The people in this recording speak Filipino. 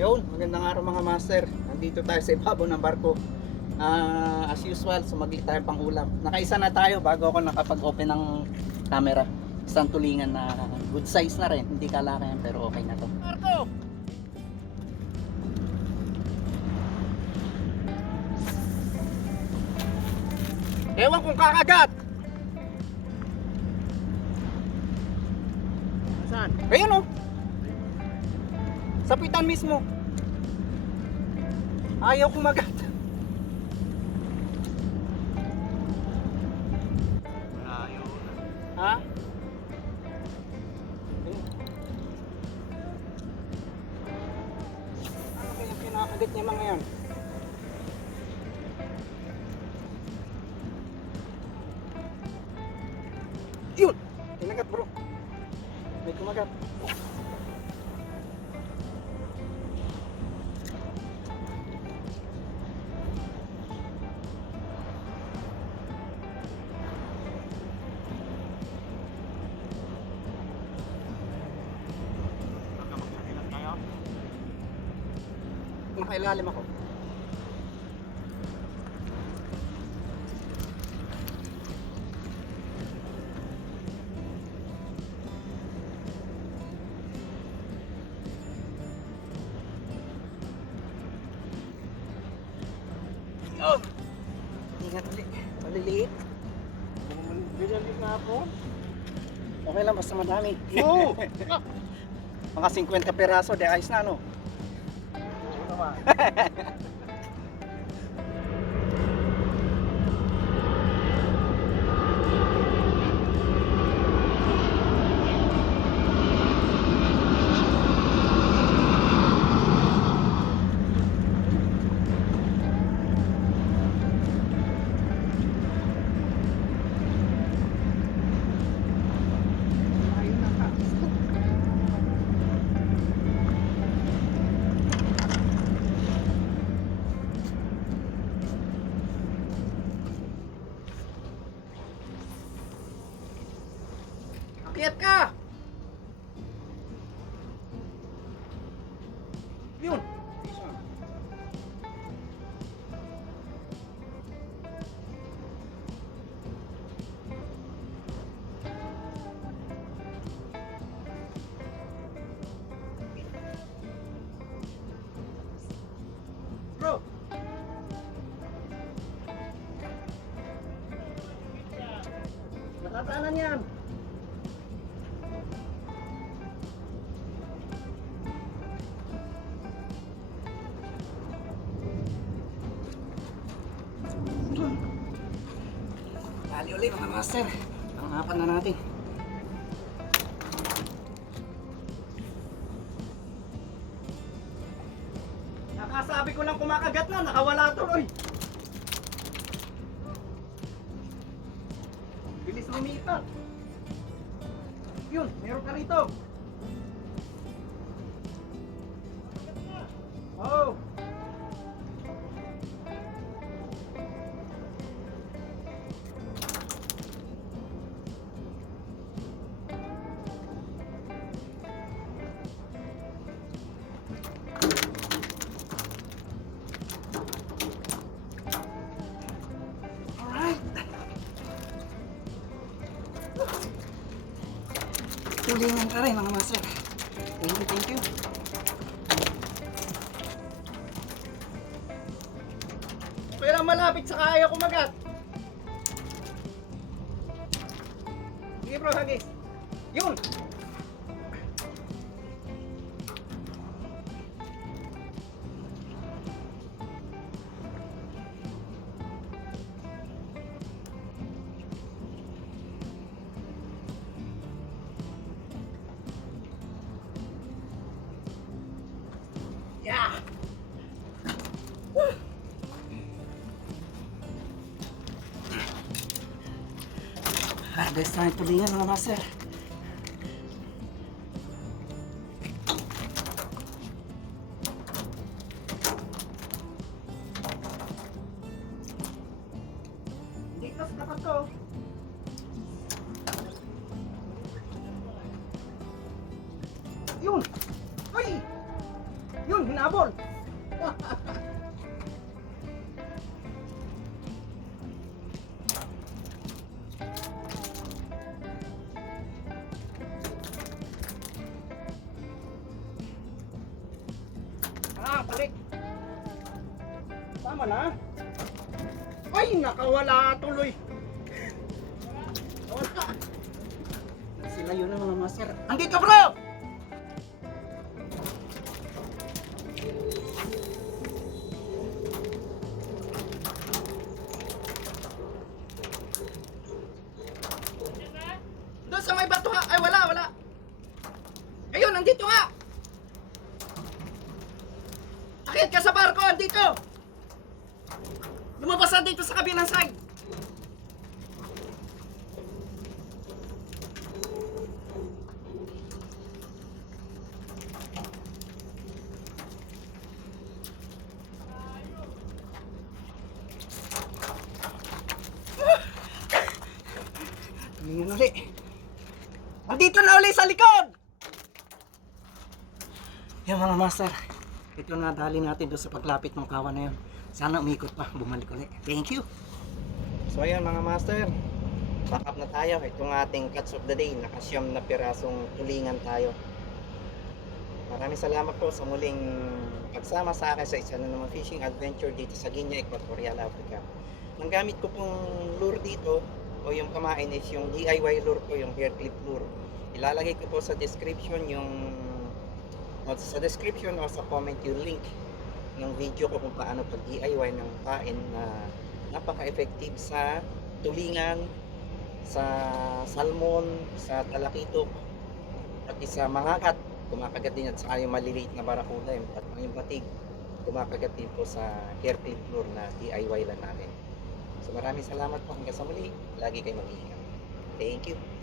Yun, magandang araw mga master. Nandito tayo sa ibabaw ng barko. As usual, sumaglit tayo pang ulam. Nakaisa na tayo bago ako nakapag-open ng camera. Isang tulingan na good size na rin. Hindi kalakayan pero okay na to. Barko! Ewan kung kakagat! Saan? Ayun oh! Sapitan mismo. Ayaw kumagat. Malayo na. Ha? Ayun. Ano kaya kinakagat niya mga yan? Yun! Kinagat bro. May kumagat. Baka magsakilan tayo. Nakailalim ako. Oh! Ingat ulit. Maliliit. Binalik na ako. Okay lang, basta madami. Oo! Mga 50 peraso, de ayos na no? Oo naman. Akyat ka! Yun! Isa. Bro! Natataanan yan! Tali ulit mga master. Pangapan na natin. Nakasabi ko lang kumakagat na, nakawala tuloy. Bilis lumipat. Yun, meron ka rito. Oh. Alright. Tulingan ka rin mga master. Thank you. Pero malapit sa kaya kumagat. Sige bro, hagis. Yun! Yeah! Harvest tayo tulingan mga master. Hindi ka sa tapat ko. Yun! Ay! Yun! hinabol. Balik. Tama na. Ay, nakawala tuloy. Wala. Sila yun ang mga master. Andito bro! Doon sa may bato nga. Ay, wala, wala. Ayun, nandito nga. Akit ka sa barko, andito. Lumabas na dito sa kabilang side. Tingnan ulit. Andito na ulit sa likod! Yan mga master. Ito na dali natin doon sa paglapit ng kawan na yun. Sana umikot pa, bumalik ulit. Thank you! So ayan mga master. Back up na tayo. Itong ating catch of the day. Nakasyam na pirasong tulingan tayo. Maraming salamat po sa muling pagsama sa akin sa isa na naman fishing adventure dito sa Guinea, Equatorial Africa. Ang gamit ko pong lure dito o yung pamain is yung DIY lure ko, yung hair clip lure. Ilalagay ko po sa description yung o sa comment yung link ng video ko kung paano pag DIY ng pain na napaka-effective sa tulingan, sa salmon, sa talakitok, pati sa mangagat. Kumakagat din at saka yung maliliit na barakuda at yung batig kumakagat din po sa hair clip lure na DIY lang natin. So maraming salamat po hanggang sa muli. Lagi kayo mag-iingat. Thank you.